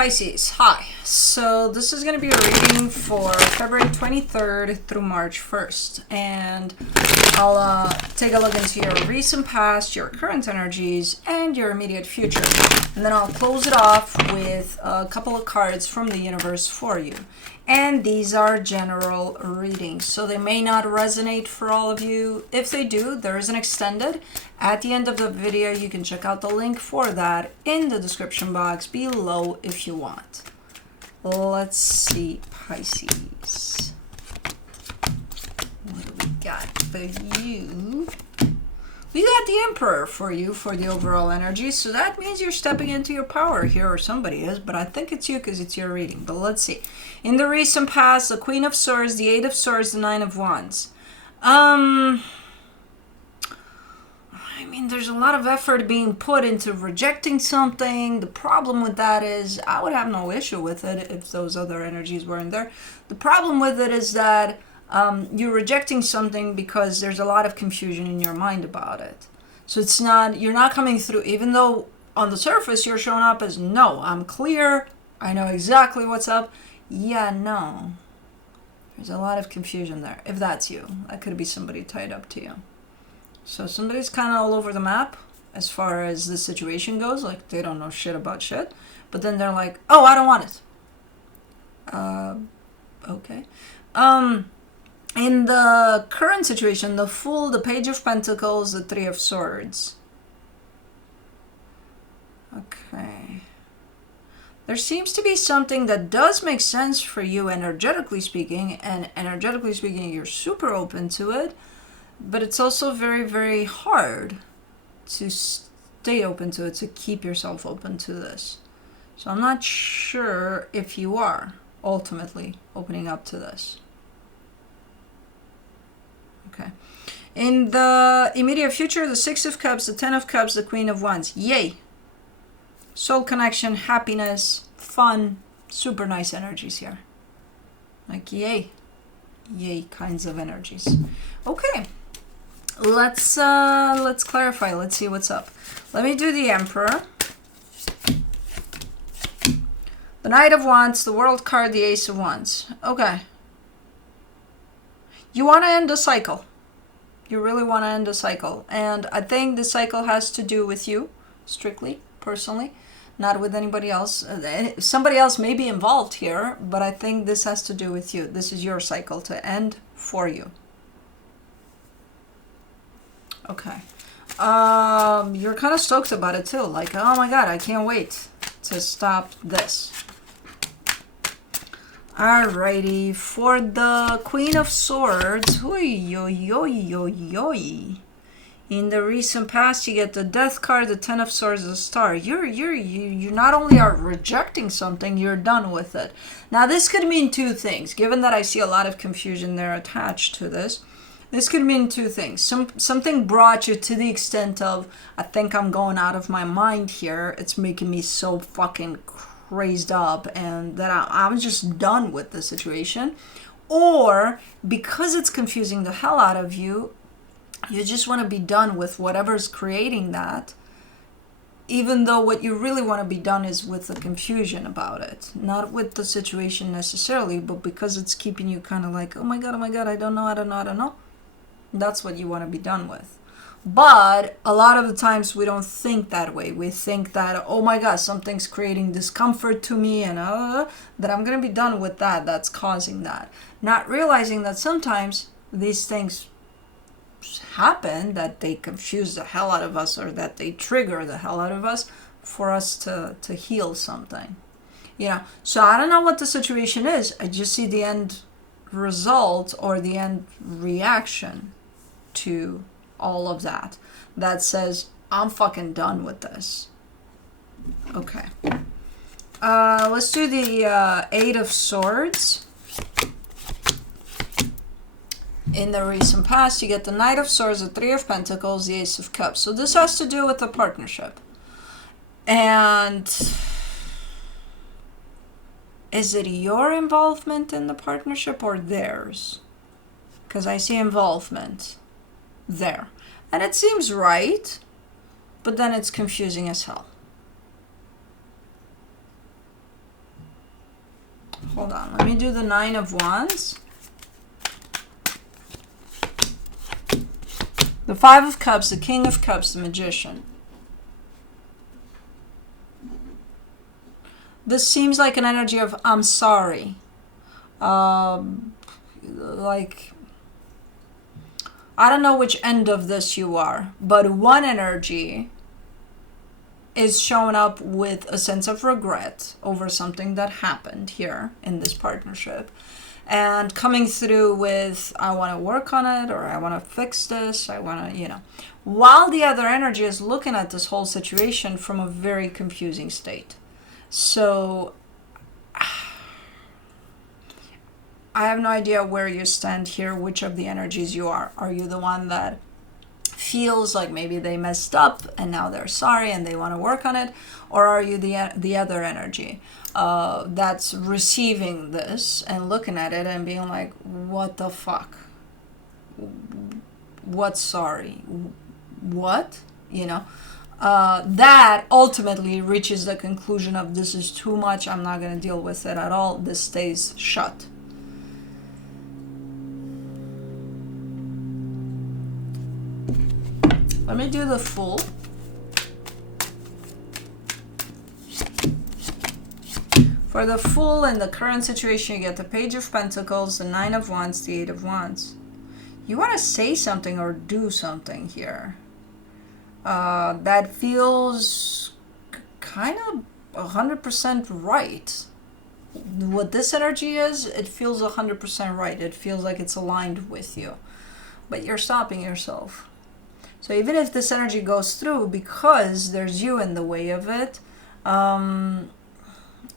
Pisces, hi. So this is going to be a reading for February 23rd through March 1st. And I'll take a look into your recent past, your current energies, and your immediate future. And then I'll close it off with a couple of cards from the universe for you. And these are general readings, so they may not resonate for all of you. If they do, there is an extended. At the end of the video, you can check out the link for that in the description box below if you want. Let's see, Pisces. What do we got for you? We got the Emperor for you for the overall energy, so that means you're stepping into your power here, or somebody is, but I think it's you because it's your reading. But let's see. In the recent past, the Queen of Swords, the Eight of Swords, the Nine of Wands. I mean, there's a lot of effort being put into rejecting something. The problem with that is, I would have no issue with it if those other energies weren't there. The problem with it is that you're rejecting something because there's a lot of confusion in your mind about it. So it's not, you're not coming through, even though on the surface you're showing up as, no, I'm clear, I know exactly what's up. Yeah, no. There's a lot of confusion there. If that's you, that could be somebody tied up to you. So somebody's kind of all over the map as far as the situation goes. Like, they don't know shit about shit. But then they're like, oh, I don't want it. Okay. In the current situation, the Fool, the Page of Pentacles, the Three of Swords. Okay. There seems to be something that does make sense for you energetically speaking, and energetically speaking, you're super open to it, but it's also very, very hard to stay open to it, to keep yourself open to this. So I'm not sure if you are ultimately opening up to this. Okay. In the immediate future, the Six of Cups, the Ten of Cups, the Queen of Wands. Yay! Soul connection, happiness, fun, super nice energies here. Like, yay. Yay kinds of energies. Okay. Let's clarify. Let's see what's up. Let me do the Emperor. The Knight of Wands, the World card, the Ace of Wands. Okay. You want to end a cycle. You really want to end a cycle. And I think the cycle has to do with you, strictly, personally, not with anybody else. Somebody else may be involved here, but I think this has to do with you. This is your cycle to end for you. Okay. You're kind of stoked about it too. Like, oh my God, I can't wait to stop this. Alrighty, for the Queen of Swords, in the recent past, you get the Death card, the Ten of Swords, the Star. You not only are rejecting something, you're done with it. Now, this could mean two things. Given that I see a lot of confusion there attached to this, this could mean two things. Something brought you to the extent of, I think I'm going out of my mind here. It's making me so fucking raised up, and that I'm just done with the situation. Or because it's confusing the hell out of you, you just want to be done with whatever's creating that, even though what you really want to be done is with the confusion about it, not with the situation necessarily, but because it's keeping you kind of like, oh my God, I don't know. That's what you want to be done with. But a lot of the times we don't think that way. We think that, oh my God, something's creating discomfort to me, and that I'm going to be done with that. That's causing that. Not realizing that sometimes these things happen, that they confuse the hell out of us, or that they trigger the hell out of us for us to heal something. So I don't know what the situation is. I just see the end result or the end reaction to all of that says, I'm fucking done with this. Okay. Let's do the Eight of Swords. In the recent past, you get the Knight of Swords, the Three of Pentacles, the Ace of Cups. So this has to do with the partnership. And is it your involvement in the partnership or theirs? Because I see involvement there. And it seems right, but then it's confusing as hell. Hold on, let me do the Nine of Wands. The Five of Cups, the King of Cups, the Magician. This seems like an energy of I'm sorry. Like, I don't know which end of this you are, but one energy is showing up with a sense of regret over something that happened here in this partnership, and coming through with I want to work on it, or I want to fix this, I want to, you know, while the other energy is looking at this whole situation from a very confusing state. So I have no idea where you stand here, which of the energies you are. Are you the one that feels like maybe they messed up and now they're sorry and they want to work on it? Or are you the other energy that's receiving this and looking at it and being like, what the fuck? What sorry? What? You know? That ultimately reaches the conclusion of this is too much, I'm not going to deal with it at all, this stays shut. Let me do the Fool. For the Fool in the current situation, you get the Page of Pentacles, the Nine of Wands, the Eight of Wands. You want to say something or do something here. That feels kind of 100% right. What this energy is, it feels 100% right. It feels like it's aligned with you. But you're stopping yourself. So even if this energy goes through, because there's you in the way of it,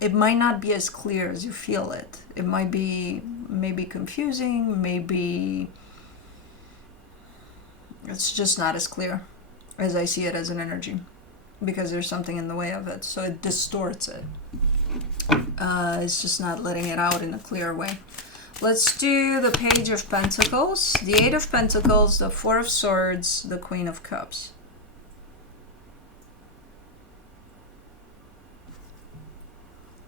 it might not be as clear as you feel it. It might be maybe confusing, maybe it's just not as clear as I see it as an energy, because there's something in the way of it. So it distorts it. It's just not letting it out in a clear way. Let's do the Page of Pentacles, the Eight of Pentacles, the Four of Swords, the Queen of Cups.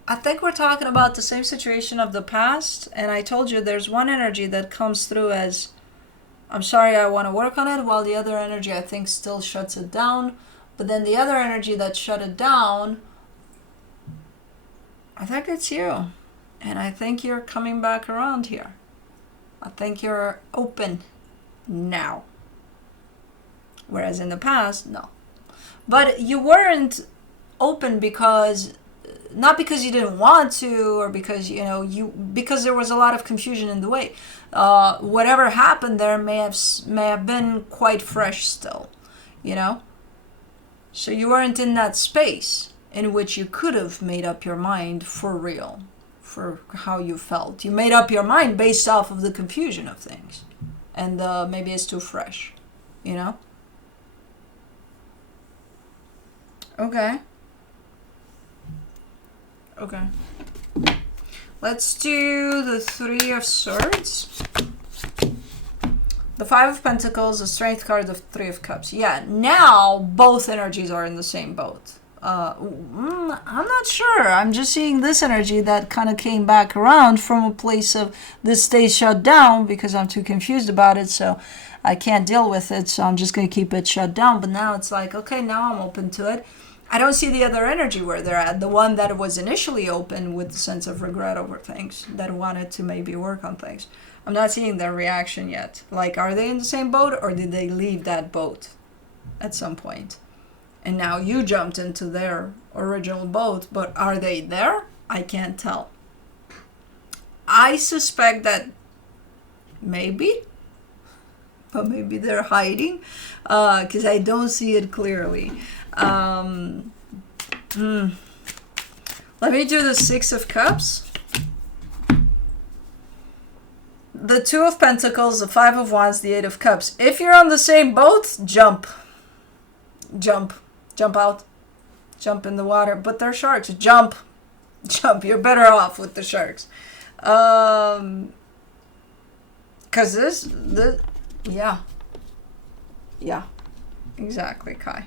I think we're talking about the same situation of the past, and I told you there's one energy that comes through as I'm sorry, I want to work on it, while the other energy I think still shuts it down. But then the other energy that shut it down, I think it's you. And I think you're coming back around here. I think you're open now. Whereas in the past, no. But you weren't open because, not because you didn't want to, or because, you know, because there was a lot of confusion in the way. Whatever happened there may have been quite fresh still, you know? So you weren't in that space in which you could have made up your mind for real, for how you felt. You made up your mind based off of the confusion of things. And maybe it's too fresh, you know? Okay. Okay. Let's do the Three of Swords. The Five of Pentacles, the Strength card, the Three of Cups. Yeah, now both energies are in the same boat. I'm not sure. I'm just seeing this energy that kind of came back around from a place of this stays shut down because I'm too confused about it, so I can't deal with it, so I'm just going to keep it shut down. But now it's like, okay, now I'm open to it. I don't see the other energy where they're at. The one that was initially open with a sense of regret over things, that wanted to maybe work on things. I'm not seeing their reaction yet. Like, are they in the same boat, or did they leave that boat at some point? And now you jumped into their original boat, but are they there? I can't tell. I suspect that maybe, but maybe they're hiding, because I don't see it clearly. Let me do the Six of Cups. The Two of Pentacles, the Five of Wands, the Eight of Cups. If you're on the same boat, jump. Jump out, jump in the water. But they're sharks. Jump. You're better off with the sharks. Cause this, yeah, exactly, Kai.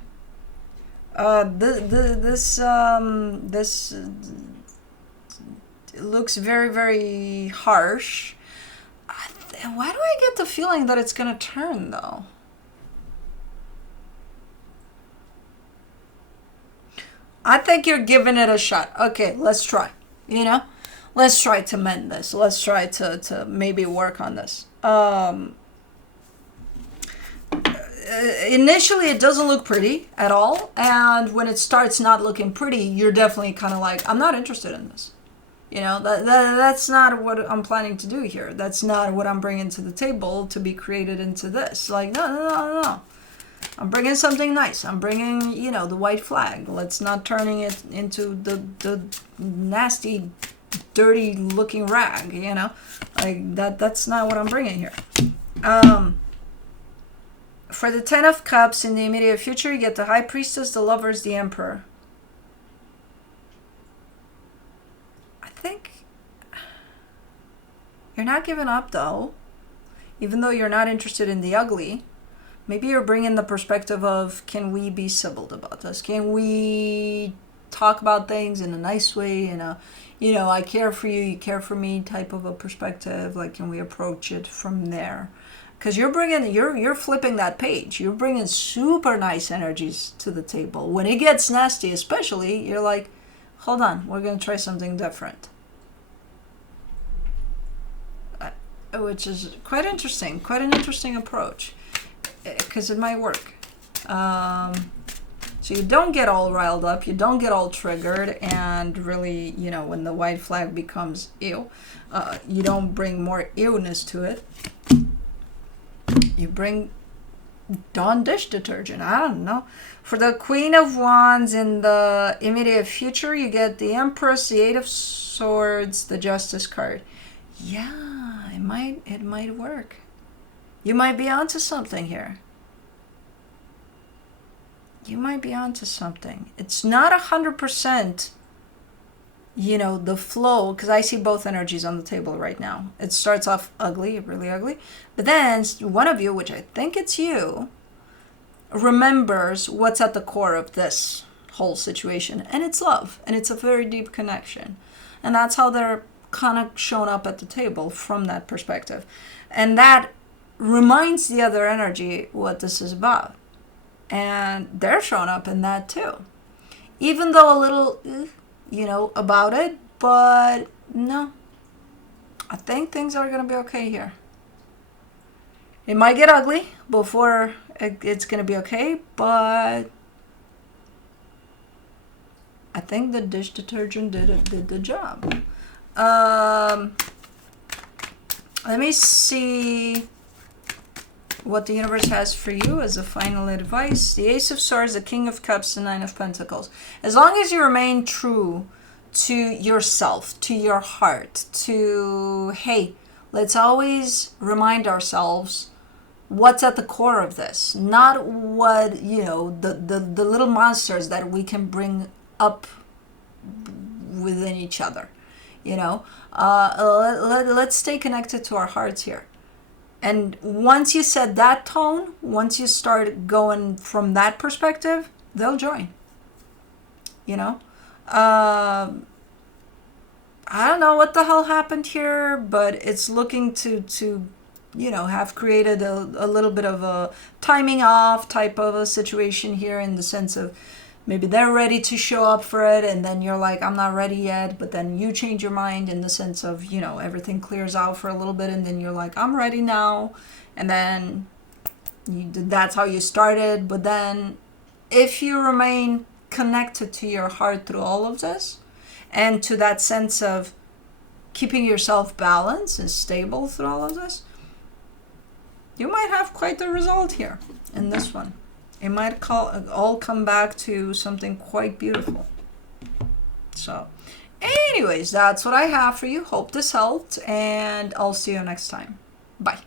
looks very, very harsh. Why do I get the feeling that it's going to turn, though? I think you're giving it a shot. Okay, let's try. You know? Let's try to mend this. Let's try to maybe work on this. Initially, it doesn't look pretty at all. And when it starts not looking pretty, you're definitely kind of like, I'm not interested in this. You know, that's not what I'm planning to do here. That's not what I'm bringing to the table to be created into this. Like, no. I'm bringing something nice. I'm bringing, you know, the white flag. Let's not turning it into the nasty, dirty looking rag, you know? Like, that's not what I'm bringing here. For the 10 of Cups in the immediate future, you get the High Priestess, the Lovers, the Emperor. I think you're not giving up, though. Even though you're not interested in the ugly. Maybe you're bringing the perspective of, can we be civil about this? Can we talk about things in a nice way, in a, you know, I care for you, you care for me type of a perspective? Like, can we approach it from there? Because you're flipping that page. You're bringing super nice energies to the table. When it gets nasty, especially, you're like, hold on, we're going to try something different. Which is quite interesting, quite an interesting approach. Because it might work. So you don't get all riled up, you don't get all triggered, and really, you know, when the white flag becomes ew, you don't bring more ewness to it. You bring Dawn dish detergent. I don't know. For the Queen of Wands in the immediate future, you get the Empress, the Eight of Swords, the Justice card. Yeah, it might work. You might be onto something here. You might be onto something. It's not 100%, you know, the flow, because I see both energies on the table right now. It starts off ugly, really ugly, but then one of you, which I think it's you, remembers what's at the core of this whole situation, and it's love, and it's a very deep connection, and that's how they're kind of shown up at the table from that perspective, and that reminds the other energy what this is about, and they're shown up in that too, even though a little you know, about it, but no, I think things are going to be okay here. It might get ugly before it's going to be okay, but I think the dish detergent did the job. Let me see what the universe has for you as a final advice. The Ace of Swords, the King of Cups, the Nine of Pentacles. As long as you remain true to yourself, to your heart, to, hey, let's always remind ourselves what's at the core of this, not what, you know, the little monsters that we can bring up within each other, you know. Let's stay connected to our hearts here. And once you set that tone, once you start going from that perspective, they'll join. You know? I don't know what the hell happened here, but it's looking to you know, have created a little bit of a timing off type of a situation here, in the sense of maybe they're ready to show up for it, and then you're like, I'm not ready yet, but then you change your mind in the sense of, you know, everything clears out for a little bit, and then you're like, I'm ready now, and then that's how you started. But then if you remain connected to your heart through all of this, and to that sense of keeping yourself balanced and stable through all of this, you might have quite the result here in this one. It might all come back to something quite beautiful. So, anyways, that's what I have for you. Hope this helped, and I'll see you next time. Bye.